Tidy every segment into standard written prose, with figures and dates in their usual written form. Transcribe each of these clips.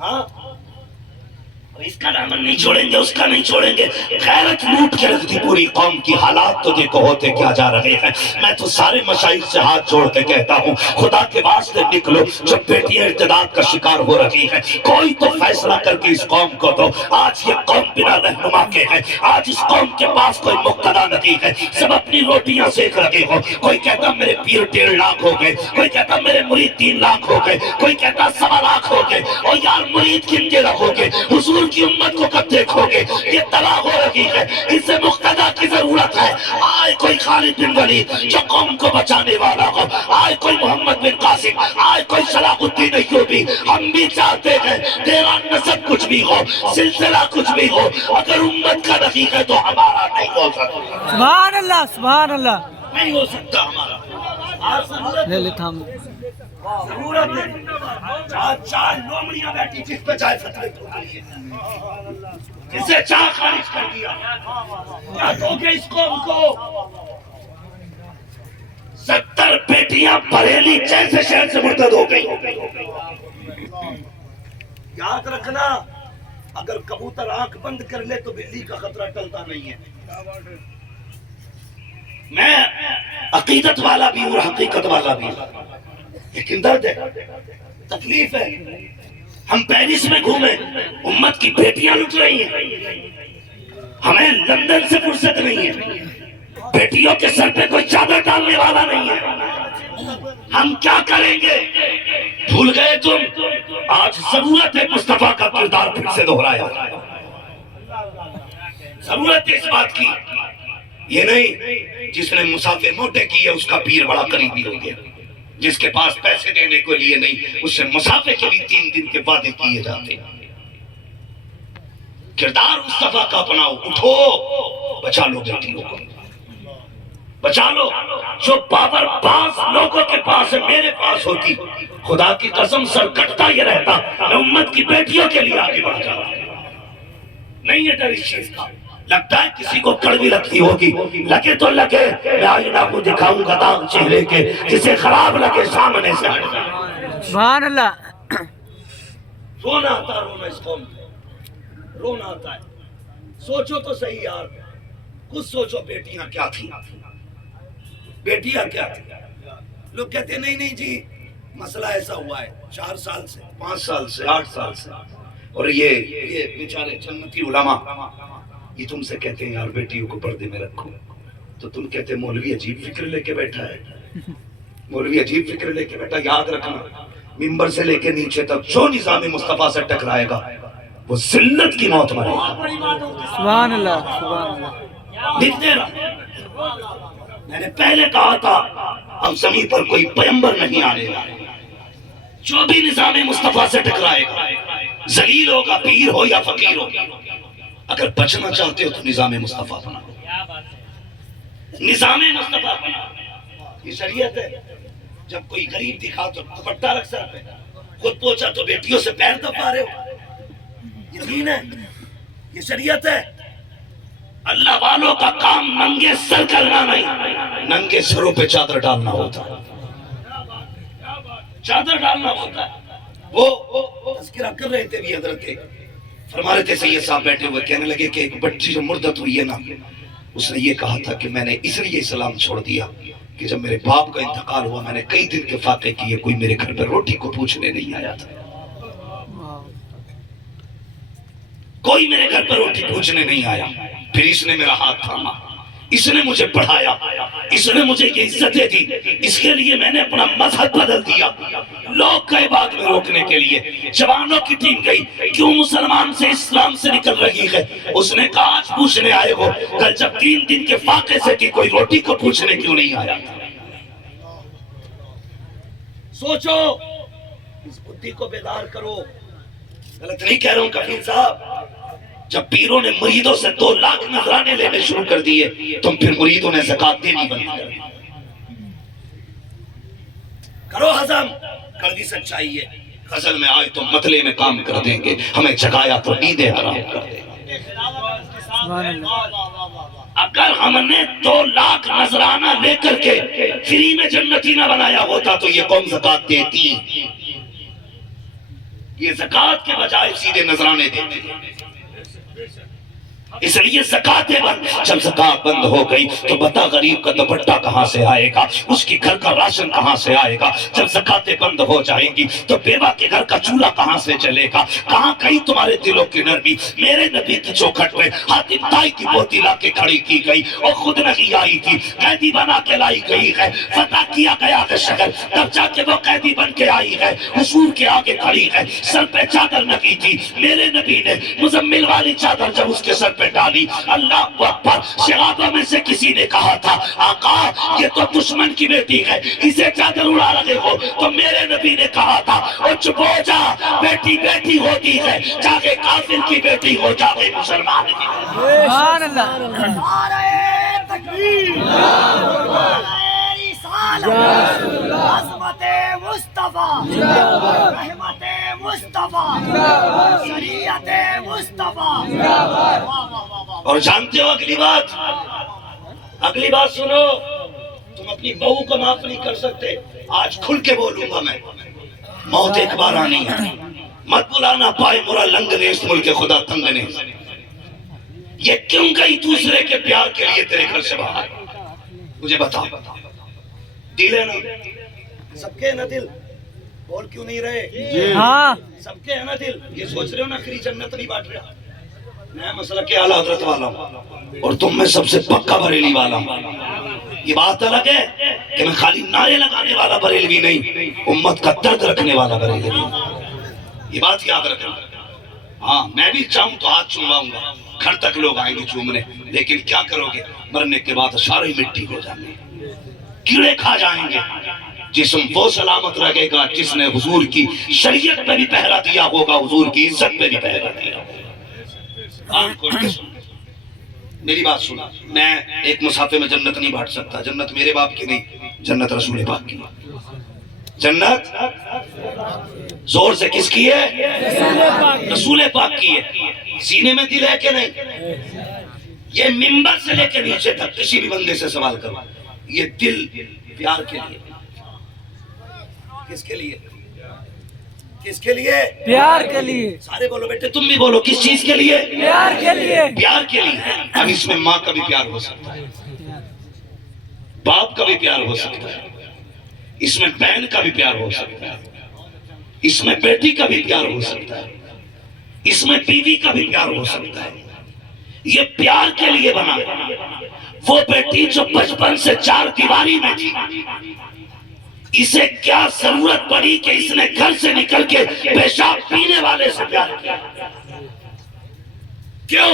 ہاں اس کا دامن نہیں چھوڑیں گے، اس کا نہیں چھوڑیں گے. غیرت لوٹ کے رکھ دی پوری قوم کی. حالات تو دیکھو ہوتے کیا جا رہے ہیں. میں تو سارے مشائخ سے ہاتھ جوڑ کے کہتا ہوں خدا کے واسطے نکلو. جب بیٹیاں ارتداد کا شکار ہو رہی ہیں کوئی تو فیصلہ کر کے اس قوم کو دو. آج یہ قوم بنا رہنما کے ہے. آج اس قوم کے پاس کوئی مقتدا نہیں ہے. سب اپنی روٹیاں سیکھ رہے ہو. کوئی کہتا میرے پیر 1.5 لاکھ ہو گئے، کوئی کہتا میرے مرید 3 لاکھ ہو گئے، کوئی کہتا 1.25 لاکھ ہو گئے. اور یار مرید گن کے رکھو گے، حضور کی امت کو کب دیکھو گے؟ یہ تباہ ہو رہی ہے. اس سے مقتدا کی ضرورت ہے. آئے کوئی خالد بن ولید جو قوم کو بچانے والا ہو، آئے کوئی محمد بن قاسم، آئے کوئی صلاح الدین ایوبی. ہم بھی چاہتے ہیں تیرا نسب کچھ بھی ہو، سلسلہ کچھ بھی ہو، اگر امت کا نہیں ہے تو ہمارا نہیں ہو سکتا. سبحان اللہ سبحان اللہ. نہیں ہو سکتا ہمارا. لے لے تھام. ضرورت ہے. چار لومڑیاں بیٹھی جس پہ چاہے فتوے تو لیے، جسے چاہ خارج کر دیا. کیا دو گے اس قوم کو؟ 70 بیٹیاں بریلی جیسے شہر سے مرتد ہو گئی. یاد رکھنا اگر کبوتر آنکھ بند کر لے تو بلی کا خطرہ ٹلتا نہیں ہے. میں عقیدت والا بھی ہوں اور حقیقت والا بھی ہوں، لیکن درد ہے، تکلیف ہے. ہم پیرس میں گھومیں، امت کی بیٹیاں لٹ رہی ہیں. ہمیں لندن سے فرصت نہیں ہے. بیٹیوں کے سر پہ کوئی چادر ڈالنے والا نہیں ہے. ہم کیا کریں گے؟ بھول گئے تم؟ آج ضرورت ہے مصطفیٰ کا کردار پھر سے دہرایا. ضرورت ہے اس بات کی. یہ نہیں جس نے مسافر موٹے کیے اس کا پیر بڑا قریبی ہو گیا. جس کے پاس پیسے دینے کے لیے نہیں اس سے مسافر کے لیے 3 دن کے وعدے کیے جاتے. کردار مصطفیٰ کا اپناؤ. اٹھو، بچا لو بیٹیوں کو، بچا لو. جو پاور 5 لوگوں کے پاس ہے میرے پاس ہوتی، خدا کی قسم سر کٹتا یہ رہتا. میں امت کی بیٹیوں کے لیے آگے بڑھ جاتا. نہیں ہے ڈر اس چیز کا. لگتا ہے کسی کو کڑوی لگتی ہوگی، لگے تو لگے. میں آئینہ کو دکھاؤں گا داغ چہرے کے، جسے خراب لگے سامنے سے ہٹ جائے. سبحان اللہ. رونا آتا، رونا اس قوم پہ رونا آتا ہے. سوچو تو صحیح یار، خود سوچو بیٹیاں کیا تھیں. بیٹیاں کیا تھیں؟ لوگ کہتے ہیں نہیں جی مسئلہ ایسا ہوا ہے 4 سال سے، 5 سال سے، 8 سال سے. اور یہ بیچارے جنتی علماء یہ تم سے کہتے ہیں یار بیٹیوں کو پردے میں رکھو، تو تم کہتے ہیں مولوی عجیب فکر لے کے بیٹھا ہے. مولوی عجیب فکر لے کے بیٹھا. یاد رکھنا ممبر سے لے کے نیچے تک جو نظام مصطفیٰ سے ٹکرائے گا وہ ذلت کی موت مرے گا. سبحان اللہ سبحان اللہ. لکھتے رہو. میں نے پہلے کہا تھا اب زمین پر کوئی پیغمبر نہیں آنے والا. جو بھی نظام مصطفیٰ سے ٹکرائے گا، ذلیل ہوگا، پیر ہو یا فقیر ہو. اگر بچنا چاہتے ہو تو نظام مصطفیٰ اپناؤ. نظام مصطفیٰ اپناؤ. یہ شریعت ہے. جب کوئی غریب دکھا تو دوپٹہ رکھ سر پہ، خود پوچھا تو بیٹیوں سے پیر دبا رہے ہو. یقین ہے یہ شریعت ہے. اللہ والوں کا کام ننگے سر کرنا نہیں، ننگے سروں پہ چادر ڈالنا ہوتا ہے. چادر ڈالنا ہوتا ہے. وہ تذکرہ کر رہے تھے بھی حضرت فرما رہے تھے سید صاحب بیٹھے ہوئے، کہنے لگے کہ ایک بچی جو مردت ہوئی ہے نا، اس نے یہ کہا تھا کہ میں نے اس لیے اسلام چھوڑ دیا کہ جب میرے باپ کا انتقال ہوا میں نے کئی دن کے فاقے کیے، کوئی میرے گھر پہ روٹی کو پوچھنے نہیں آیا تھا. کوئی میرے گھر پر روٹی پوچھنے نہیں آیا. پھر اس نے میرا ہاتھ تھاما، اس نے مجھے پڑھایا، اس نے مجھے یہ عزتیں دی. اس کے لیے میں نے اپنا مذہب بدل دیا. لوگ گئے بعد میں روکنے کے لیے، جوانوں کی ٹیم گئی کیوں مسلمان سے اسلام سے نکل رہی ہے. اس نے کہا آج پوچھنے آئے ہو، کل جب 3 دن کے فاقے سے تھی کوئی روٹی کو پوچھنے کیوں نہیں آیا. سوچو، اس بدھی کو بیدار کرو. غلط نہیں کہہ رہا ہوں کفیل صاحب. جب پیروں نے مریدوں سے 2 لاکھ نذرانے لینے شروع کر دیے تم پھر مریدوں نے زکوٰۃ دینی بند کر دی. کرو ہضم. کڑوی سچائی ہے. غزل میں آئے تو مطلع میں کام کر دیں گے، ہمیں جگایا تو نیندیں حرام کر دیں گے. اگر ہم نے 2 لاکھ نذرانہ لے کر کے فری میں جنتی نہ بنایا ہوتا تو یہ قوم زکوٰۃ دیتی. یہ زکات کے بجائے سیدھے نذرانے دیتے ہیں، اس لیے زکاتیں بند۔ جب زکات بند ہو گئی تو بتا غریب کا دوپٹہ کہاں سے آئے گا، اس کی گھر کا راشن کہاں سے آئے گا؟ جب زکاتیں بند ہو جائیں گی تو بیوہ کے گھر کا چولہا کہاں سے چلے گا؟ کہاں گئی تمہارے دلوں کی نرمی؟ میرے نبی کی چوکھٹ میں حاتم طائی کی پوتی لا کے کھڑی کی گئی، اور خود نہیں آئی تھی، قیدی بنا کے لائی گئی ہے، فتح کیا گیا ہے شہر، تب جا کے وہ قیدی بن کے آئی ہے، حضور کے آگے کھڑی ہے، سر پہ چادر لگی تھی، میرے نبی نے مزمل والی چادر جب اس کے سر پہ ڈالی، اللہ اکبر، صحابہ میں سے کسی نے کہا تھا آقا یہ تو دشمن کی بیٹی ہے، اسے چادر اڑا رہے ہو، تو میرے نبی نے کہا تھا او چپ ہو جا، بیٹی بیٹی ہوتی ہے، چاہے کافر کی بیٹی ہو چاہے مسلمان کی۔ سبحان اللہ نعرہ تکبیر، نعرہ رسالت، عظمت مصطفیٰ، رحمت مصطفیٰ، شریعت مصطفیٰ۔ اور جانتے ہو اگلی بات سنو، تم اپنی بہو کو معاف نہیں کر سکتے، آج کھل کے بولوں گا میں، موت ایک بار آنی ہے، مت بلانا پائے مرا لنگ نے اس ملک خدا تنگ نے، یہ کیوں گئی دوسرے کے پیار کے لیے تیرے گھر سے باہر؟ مجھے بتا، دل ہے نا؟ سب کے ہے نا دل؟ بول کیوں نہیں رہے؟ ہاں سب کے ہے نا دل؟ یہ سوچ رہے ہو نا کری جنت نہیں بانٹ رہا، میں مسئلہ کے اعلیٰ حضرت والا ہوں اور تم میں سب سے پکا بریلی والا ہوں۔ یہ بات الگ ہے کہ میں خالی نعرے لگانے والا بریلوی نہیں، امت کا درد رکھنے والا بریلوی ہوں، یہ بات یاد رکھنا۔ ہاں میں بھی چاہوں تو ہاتھ چومواؤں گا، گھر تک لوگ آئیں گے چومنے، لیکن کیا کرو گے؟ مرنے کے بعد سارے مٹی ہو جائیں گے، کیڑے کھا جائیں گے، جسم وہ سلامت رہے گا جس نے حضور کی شریعت پہ بھی پہرا دیا ہوگا، حضور کی عزت پہ بھی پہرا دیا ہوگا۔ آنکھ کھول کے سن، میری بات سن، میں ایک مسافے میں جنت نہیں بانٹ سکتا، جنت میرے باپ کی نہیں، جنت رسول پاک کی۔ جنت زور سے کس کی ہے؟ رسول پاک کی ہے۔ سینے میں دل ہے کہ نہیں؟ یہ منبر سے لے کے نیچے تک کسی بھی بندے سے سوال کرو، یہ دل پیار کے لیے، کس کے لیے؟ کس کے لیے؟ پیار کے لیے، سارے بولو بیٹے، تم بھی بولو، کس چیز کے لیے؟ پیار کے لیے، پیار کے لیے۔ اب اس میں ماں کا بھی پیار ہو سکتا ہے، باپ کا بھی پیار ہو سکتا ہے، اس میں بہن کا بھی پیار ہو سکتا ہے، اس میں بیٹی کا بھی پیار ہو سکتا ہے، اس میں بیوی کا بھی پیار ہو سکتا ہے۔ یہ پیار کے لیے بنا، وہ بیٹی جو بچپن سے چار دیواری میں تھی، اسے کیا ضرورت پڑی کہ اس نے گھر سے نکل کے پیشاب پینے والے سے پیار کیا؟ کیوں؟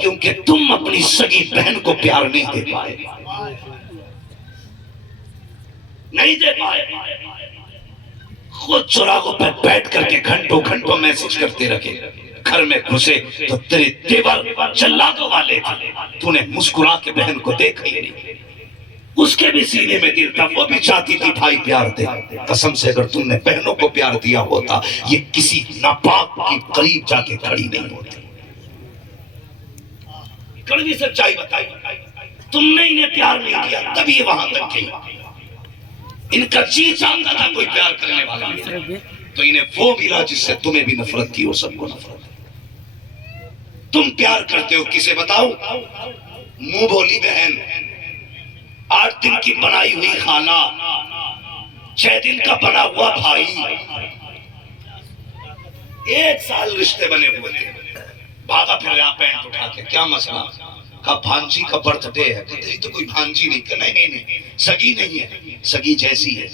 کیونکہ تم اپنی سگی بہن کو پیار نہیں دے پائے، نہیں دے پائے، خود چراغوں پہ بیٹھ کر کے گھنٹوں گھنٹوں میسج کرتے رکھے، گھر میں گھسے تو تیرے دیور جلادوں والے تھے، تو نے مسکرا کے بہن کو دیکھا ہی نہیں، اس کے بھی سینے میں دل تھا، وہ بھی چاہتی تھی بھائی پیار دے۔ قسم سے اگر تم نے بہنوں کو پیار دیا ہوتا، یہ کسی ناپاک کی قریب جا کے کھڑی نہیں ہوتی۔ کڑوی سچائی بتائی، تم نے انہیں پیار نہیں دیا تب یہ وہاں تک گئی۔ ان کا جی چاہتا تھا کوئی پیار کرنے والا نہیں، تو انہیں وہ ملا جس سے تمہیں بھی نفرت تھی اور سب کو نفرت ہے۔ تم پیار کرتے ہو کسے بتاؤ؟ منہ بولی بہن، 8 دن کی بنائی ہوئی خالہ، 6 دن کا بنا ہوا بھائی، 1 سال رشتے بنے ہوئے تھے، بھاگا پھر رہا پینٹ اٹھا کے، کیا مسئلہ؟ کہا بھانجی کا برتھ ڈے ہے، کہتے تو کوئی بھانجی نہیں، کہا نہیں سگی نہیں ہے، سگی جیسی ہے۔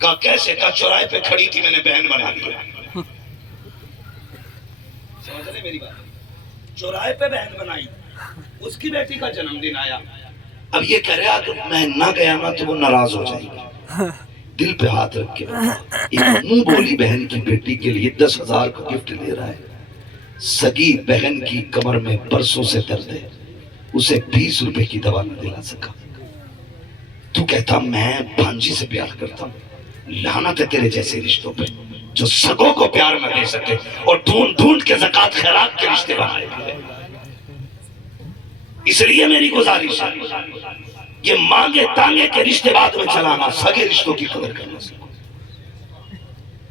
کہا کیسے؟ کہا چوراہے پہ کھڑی تھی میں نے بہن بنا لیا۔ سمجھ رہے میری بات؟ چوراہے پہ بہن بنائی، اس کی بیٹی کا جنم دن آیا، اب یہ کہہ رہا کہ میں نہ گیا نا تو وہ ناراض ہو جائے گی، دل پہ ہاتھ رکھ کے ایک منہ بولی بہن کی بیٹی کے لیے 10,000 کا گفٹ لے رہا ہے، سگی بہن کی کمر میں برسوں سے درد ہے، اسے 20 روپے کی دوا نہ دلا سکا، تو کہتا میں بھانجی سے پیار کرتا ہوں، لعنت ہے تیرے جیسے رشتوں پہ جو سگوں کو پیار نہ دے سکے اور ڈھونڈ ڈھونڈ کے زکوٰۃ خیرات کے رشتے بنائے ہوئے۔ اس لیے میری گزارش ہے، یہ مانگے تانگے کے رشتے بعد میں چلانا، سگے رشتوں کی قدر کرنا سیکھو۔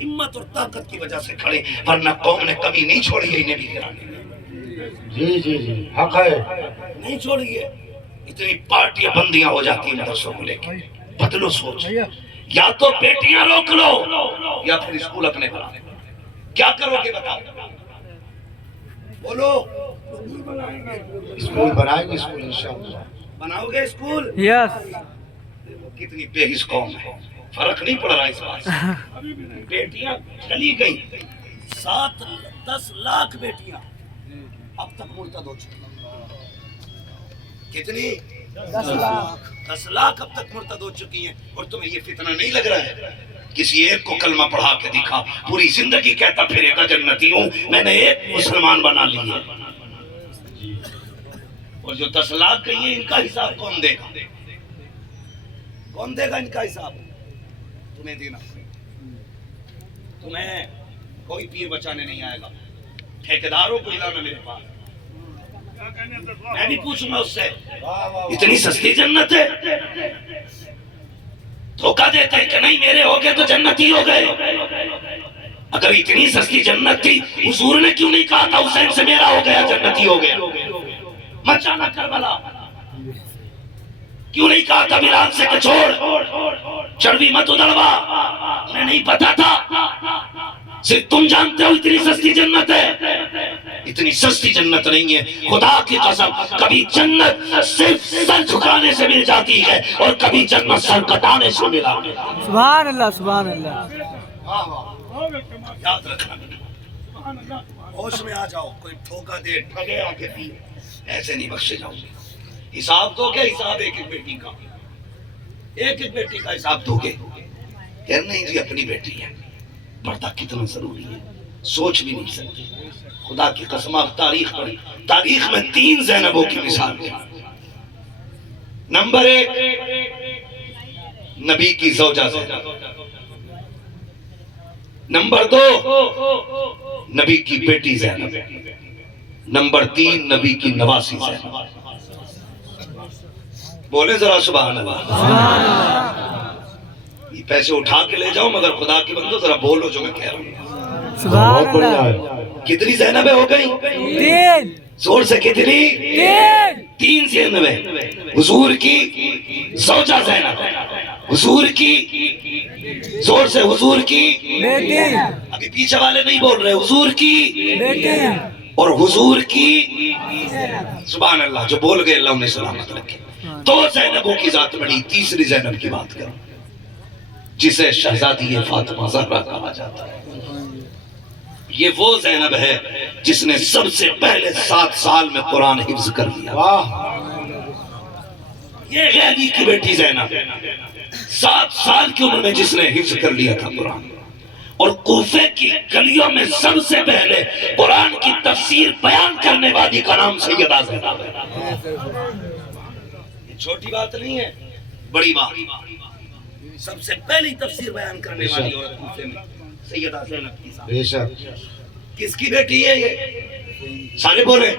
ہمت اور طاقت کی وجہ سے کھڑے، ورنہ قوم نے کمی نہیں چھوڑی ہے انہیں بھی گرانے میں۔ جی جی جی حق ہے، نہیں چھوڑی ہے۔ اتنی پارٹیاں بندیاں ہو جاتی ہیں مدرسوں کو لے کے۔ بدلو سوچ، یا تو بیٹیاں روک لو یا پھر اسکول اپنے بنا لو۔ کیا کرو گے بتاؤ؟ بولو۔ اسکول بنائیں گے، اسکول انشاءاللہ بناؤ گے اسکول؟ یس کتنی بے حس قوم ہے، فرق نہیں پڑ رہا اس بات سے۔ بیٹیاں چلی گئی، 7-10 لاکھ بیٹیاں اب تک مرتد ہو چکی۔ کتنی؟ 10 لاکھ اب تک مرتد ہو چکی ہیں، اور تمہیں یہ فتنہ نہیں لگ رہا ہے؟ کسی ایک کو کلمہ پڑھا کے دکھا، پوری زندگی کہتا پھرے گا جنتی ہوں، میں نے ایک مسلمان بنا لی ہے۔ اور جو 10 لاکھ گئی ہیں ان کا حساب کون دے گا؟ کون دے گا ان کا حساب؟ تمہیں دینا۔ تمہیں کوئی پیر بچانے نہیں آئے گا، ٹھیکیداروں کو لانا میرے پاس، میں بھی پوچھوں گا اس سے۔ اتنی سستی جنت ہے؟ دھوکہ دیتے ہیں کہ نہیں میرے ہو گئے تو جنتی ہو گئے۔ اگر اتنی سستی جنت تھی حضور نے کیوں نہیں کہا تھا حسین سے میرا ہو گیا جنتی ہو گیا؟ مت جانا کربلا، کیوں نہیں کہا تھا بلال سے کہ چھوڑ چڑوی مت ادڑوا؟ انہیں نہیں پتا تھا؟ صرف تم جانتے ہو اتنی سستی جنت ہے؟ اتنی سستی جنت نہیں ہے، خدا کی قسم۔ کبھی جنت صرف سر جھکانے سے مل جاتی ہے اور کبھی جنت سر کٹانے سے ملا۔ سبحان اللہ سبحان اللہ۔ یاد رکھنا، ہوش میں آ جاؤ، کوئی ٹھوکا دے ٹھگے آ کے پیے ایسے نہیں بخشے جاؤ گے۔ حساب دو گے، حساب ایک ایک بیٹی کا، ایک ایک بیٹی کا حساب دو گے؟ کہ نہیں جی اپنی بیٹی ہے، پردہ کتنا ضروری ہے سوچ بھی نہیں سکتے۔ خدا کی قسم آپ تاریخ پڑھی، تاریخ میں 3 زینبوں کی مثال ہے۔ نمبر 1 نبی کی زوجہ زینب، نمبر 2 نبی کی بیٹی زینب، نمبر 3 نبی کی نواسی زینب۔ بولے ذرا سبحان اللہ۔ یہ پیسے اٹھا کے لے جاؤ مگر خدا کی بندو ذرا بولو جو میں کہہ رہا ہوں۔ سبحان اللہ۔ کتنی زینبیں ہو گئی؟ 3 زور سے کتنی؟ 3 زینبیں۔ حضور کی زوجہ زینب، حضور کی زور سے حضور کی بیٹی ابھی پیچھے والے نہیں بول رہے، حضور کی بیٹی اور حضور کی سبحان اللہ۔ جو بول گئے اللہ انہیں سلامت رکھے۔ 2 زینبوں کی ذات بڑی، تیسری زینب کی بات کرو جسے شہزادی فاطمہ زہرا کہا جاتا ہے۔ یہ وہ زینب ہے جس نے سب سے پہلے 7 سال میں قرآن حفظ کر لیا۔ یہ ہے علی کی بیٹی زینب، 7 سال کی عمر میں جس نے حفظ کر لیا تھا قرآن، اور کوفے کی گلیوں میں سب سے پہلے قرآن کی تفسیر بیان کرنے والی کا نام سیدہ زینب ہے۔ یہ چھوٹی بات نہیں ہے، بڑی بات۔ سب سے پہلی تفسیر بیان کرنے والی عورت کوفے میں سیدہ زینب کی بے شک۔ کس کی بیٹی ہے یہ؟ سارے بولے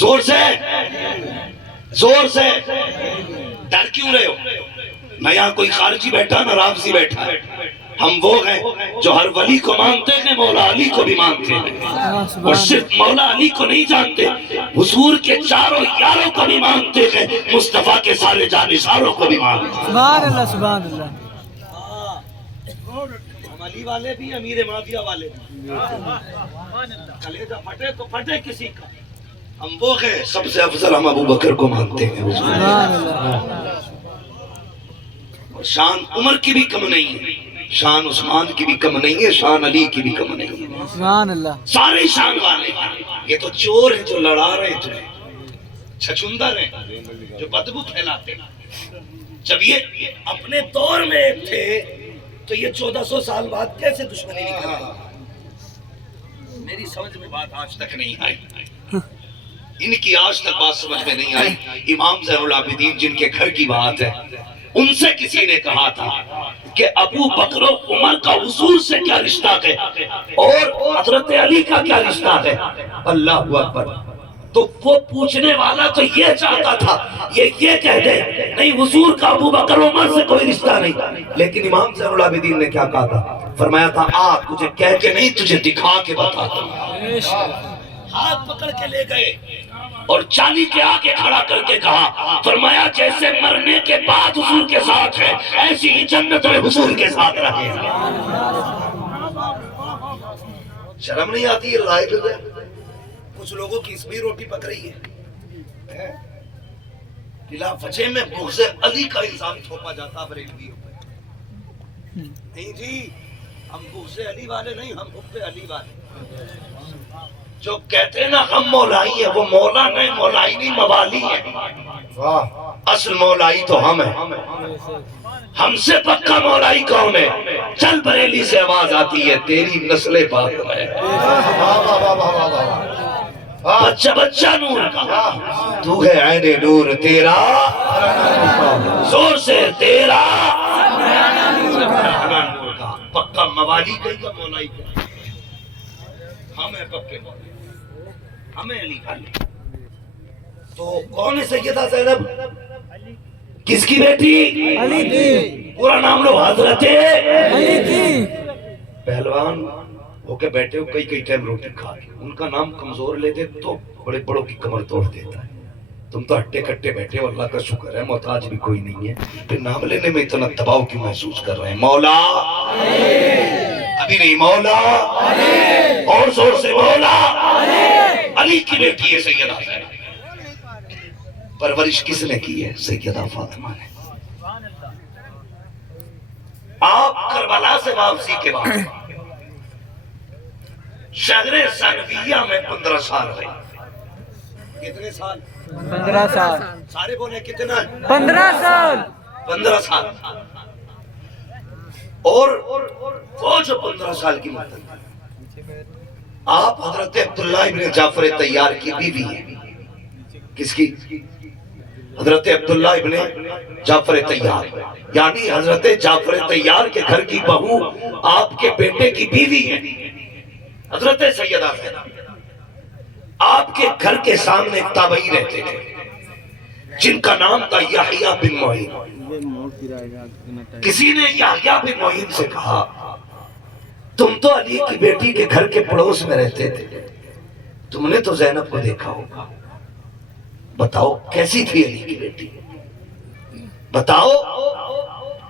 زور سے، زور سے۔ ڈر کیوں رہے ہو؟ نہ یہاں کوئی خارجی بیٹھا نہ رافضی بیٹھا، ہم وہ ہیں جو ہر ولی کو مانتے ہیں، مولا علی کو بھی مانتے ہیں، اور صرف مولا علی کو نہیں جانتے، حضور کے چاروں یاروں کو بھی مانتے ہیں، مصطفیٰ کے سارے جانشاروں کو بھی مانتے ہیں۔ سبحان اللہ سبحان اللہ۔ ہم علی والے بھی، امیر معاویہ والے بھی، کلیجہ پھٹے تو پھٹے کسی کا، ہم وہ ہیں سب سے افضل ہم ابو بکر کو مانتے ہیں۔ سبحان اللہ۔ اور شان عمر کی بھی کم نہیں ہے، شان عثمان کی بھی کم نہیں ہے، شان علی کی بھی کم نہیں ہے، سبحان اللہ۔ سارے شان والے ہیں۔ یہ تو چور ہیں جو لڑا رہے ہیں تمہیں، چھچندر ہیں جو بدبو پھیلاتے ہیں۔ جب یہ اپنے دور میں تھے تو یہ 1400 سال بعد کیسے دشمنی نکل آئی؟ میری سمجھ میں بات آج تک نہیں آئی، ان کی آج تک بات سمجھ میں نہیں آئی۔ امام زین العابدین جن کے گھر کی بات ہے، ان سے کسی نے کہا تھا کہ ابو بکر و عمر کا حضور سے کیا رشتہ ہے اور حضرت علی کا کیا رشتہ ہے؟ اللہ اکبر، تو وہ پوچھنے والا تو یہ چاہتا تھا یہ کہہ دے نہیں حضور کا ابو بکر عمر سے کوئی رشتہ نہیں، لیکن امام زین العابدین نے کیا کہا تھا؟ فرمایا تھا آ تجھے کہہ کے نہیں تجھے دکھا کے بتاتا ہوں۔ ہاتھ پکڑ کے لے گئے اور چالی کے آگے کھڑا کر کے کہا، فرمایا جیسے مرنے کے بعد حضور کے ساتھ ہے ایسی ہی جنت میں حضور کے ساتھ رہے۔ شرم نہیں آتی یہ رائے جو ہے؟ کچھ لوگوں کی اس بھی روٹی پک رہی ہے۔ قلعہ فجے میں بغض علی کا الزام تھوپا جاتا بریلویوں پہ۔ نہیں جی، ہم بغض علی والے نہیں، ہم حب علی والے۔ جو کہتے ہیں نا ہم مولائی ہیں، وہ مولا نہیں، مولائی نہیں، موالی ہے۔ اصل مولائی تو ہم ہیں۔ ہم سے پکا مولائی کون ہے؟ چل بریلی سے آواز آتی ہے تیری نسل پاک ہے، بچہ بچہ نور کا، تو ہے عین نور تیرا، زور سے تیرا نور کا، پکا موالی کہیں کا مولائی کا، ہمیں پکے مولائی، ہمیں علی کا۔ تو کون ہے سیدہ زینب؟ کس کی بیٹی؟ علی کی۔ پورا نام لو، حضرت علی کی۔ پہلوان ہو کے بیٹھے ہو کئی ٹائم روٹی کھا کے، ان کا نام کمزور لیتے تو بڑے بڑوں کی کمر توڑ دیتا ہے۔ تم تو ہٹے کٹے بیٹھے ہو، اللہ کا شکر ہے محتاج بھی کوئی نہیں ہے، پھر نام لینے میں اتنا دباؤ کیوں محسوس کر رہے ہیں؟ مولا ابھی نہیں، مولا اور زور سے مولا علی کی بیٹی ہے سیدہ زینب۔ پرورش کس نے کی ہے؟ سیدہ فاطمہ نے۔ آپ کربلا سے واپسی کے بعد شہر ثانویہ میں 15 سال رہے۔ کتنے سال؟ 15 سال۔ سارے بولے کتنا؟ 15 سال۔ 15 سال۔ اور وہ جو 15 سال کی مدت آپ حضرت عبداللہ ابن جعفر طیار کی بیوی ہیں۔ کس کی؟ حضرت عبداللہ ابن جعفر طیار، یعنی حضرت جعفر طیار کے گھر کی بہو آپ کے بیٹے کی بیوی ہے حضرت سیدہ زینب۔ آپ کے گھر کے سامنے ایک تابعی رہتے تھے جن کا نام تھا یحییٰ بن معین۔ کسی نے یحییٰ بن معین سے کہا تم تو علی کی بیٹی کے گھر کے پڑوس میں رہتے تھے، تم نے تو زینب کو دیکھا ہوگا، بتاؤ کیسی تھی علی کی بیٹی؟ بتاؤ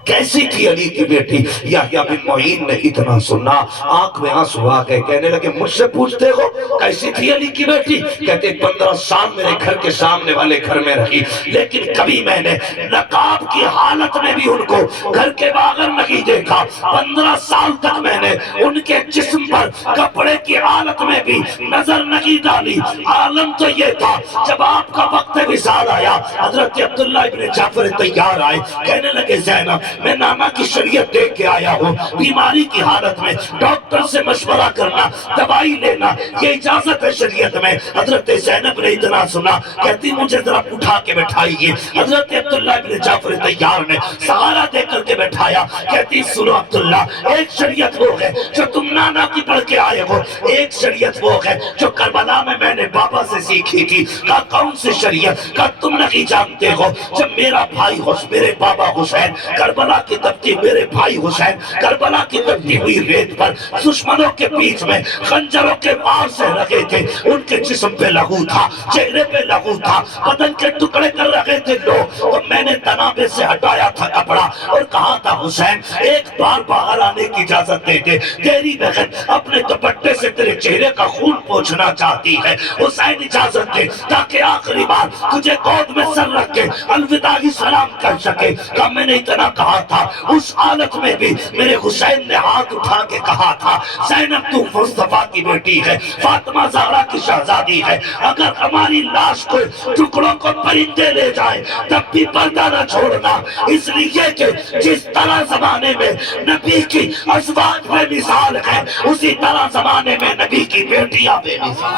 کیسی تھی علی کی بیٹی؟ یحییٰ بن معین نے اتنا سنا، آنکھ میں آنسو آ گئے، کہنے لگے مجھ سے پوچھتے ہو کیسی تھی علی کی بیٹی؟ کہتے 15 سال میرے گھر کے سامنے والے گھر میں رہی، لیکن کبھی میں نے نقاب کی حالت میں بھی ان کو گھر کے باہر نہیں دیکھا۔ 15 سال تک میں نے ان کے جسم پر کپڑے کی حالت میں بھی نظر نہیں ڈالی۔ عالم تو یہ تھا جب آپ کا وقت وصال آیا، حضرت عبداللہ ابن جعفر طیار آئے، کہنے لگے زینب میں نانا کی شریعت دیکھ کے آیا ہوں، بیماری کی حالت میں ڈاکٹر سے مشورہ کرنا، دوائی لینا یہ اجازت ہے شریعت میں۔ حضرت زینب نے اتنا سنا، کہتی مجھے ذرا اٹھا کے بٹھائیے۔ حضرت عبداللہ ابن جعفر طیار نے سہارا دے کر کے بٹھایا، کہتی سنو عبداللہ، ایک شریعت وہ ہے جو تم نانا کی پڑھ کے آئے ہو، ایک شریعت وہ ہے جو کربلا میں نے بابا سے سیکھی تھی۔ کہا کون سی شریعت؟ کہا تم نہیں جانتے ہو، جب میرا بھائی میرے بابا حسین کربلا کی تپتی، میرے بھائی حسین کربلا کی تپتی ہوئی ریت پر دشمنوں کے بیچ میں خنجروں کے وار سے لگے تھے، ان کے جسم پہ لہو تھا، چہرے پہ لہو تھا، بدن کے ٹکڑے کر رہے تھے لوگ، تو میں نے تنابے سے ہٹایا تھا کپڑا اور کہا تھا حسین ایک بار باہر آنے کی اجازت دے دے، تیری بہن اپنے دوپٹے سے تیرے چہرے کا خون پوچھنا چاہتی ہے، حسین اجازت دے تاکہ آخری بار تجھے گود میں سر رکھ کے الوداعی سلام کر سکے۔ کہ میں نے اتنا کہا تھا، اس حالت میں بھی میرے حسین نے ہاتھ اٹھا کے کہا تھا زینب تو مصطفیٰ کی بیٹی ہے، فاطمہ زہرا کی شہزادی ہے، اگر ہماری لاش کو ٹکڑوں کو پرندے لے جائے تب بھی پردہ نہ چھوڑنا، اس لیے کہ جس طرح زمانے میں نبی کی ازواج میں مثال ہے تھے اسی طرح زمانے میں نبی کی بیٹیاں بے مثال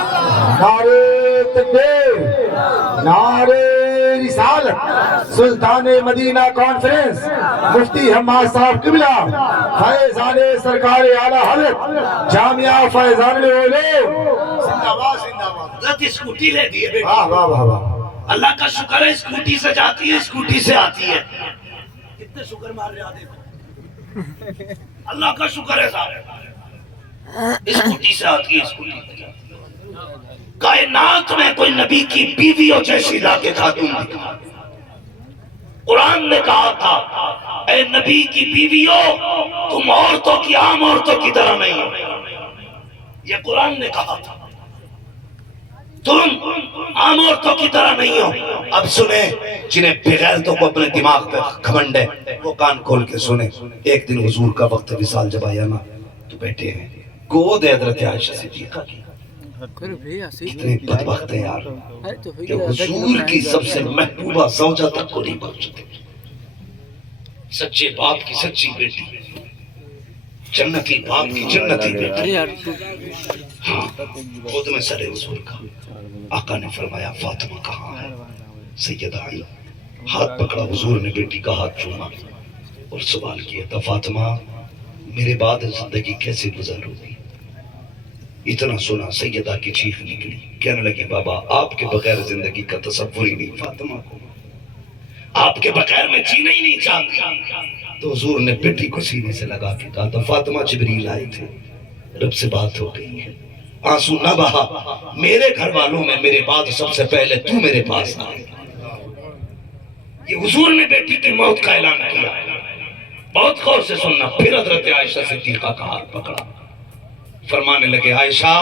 نعرے تکبیر، نعرے رسالت، سلطان مدینہ کانفرنس مفتی حماد صاحب قبلہ فیضان سرکار اعلیٰ حضرت جامعہ فیضان العلوم زندہ باد زندہ باد۔ حضرت اسکوٹی لے دیے بیٹی، واہ واہ واہ واہ، اللہ کا شکر ہے اسکوٹی سے جاتی ہے اسکوٹی سے آتی ہے، کتنے شکر مار رہے آدھے، اللہ کا شکر ہے صاحب، اسکوٹی سے آتی ہے اسکوٹی سے جاتی ہے۔ کائنات میں کوئی نبی کی بیویوں جیسی لا کے خاتون دکھا، قرآن نے کہا تھا اے نبی کی بیویوں تم عورتوں کی عام عورتوں کی طرح نہیں ہو، یہ قرآن نے کہا تھا تم عام عورتوں کی طرح نہیں ہو۔ اب سنیں جنہیں بغیرتوں کو اپنے دماغ پہ گھمنڈ ہے وہ کان کھول کے سنیں، ایک دن حضور کا وقت وصال جب آیا نا تو بیٹھے ہیں گود حضرت عائشہ صدیقہ کی، اتنے بدبخت ہیں یار کہ حضور کی سب سے محبوبہ زوجہ تک کو نہیں پہنچ سکتے، سچے باپ کی سچی بیٹی، جنتی باپ کی جنتی بیٹی، ہاں خود میں سر حضور کا آقا نے فرمایا فاطمہ کہاں ہے؟ سیدہ آئی ہاتھ پکڑا، حضور نے بیٹی کا ہاتھ چوما اور سوال کیا تھا فاطمہ میرے بعد زندگی کیسے گزر ہوگی؟ اتنا سنا سیدہ کی چیخ نکلی، کہنے لگی بابا آپ کے بغیر زندگی کا تصور ہی نہیں، فاطمہ کو آپ کے بغیر میں جینا ہی نہیں چاہتا۔ تو حضور نے بیٹی کو سینے سے لگا کے کہا تھا فاطمہ جبریل آئے تھے، رب سے بات ہو گئی ہے، آنسو نہ بہا، میرے گھر والوں میں میرے بعد سب سے پہلے تو میرے پاس آئے۔ یہ حضور نے بیٹی کی موت کا اعلان کیا، بہت غور سے سننا۔ پھر حضرت عائشہ صدیقہ کا ہاتھ پکڑا، فرمانے لگے عائشہ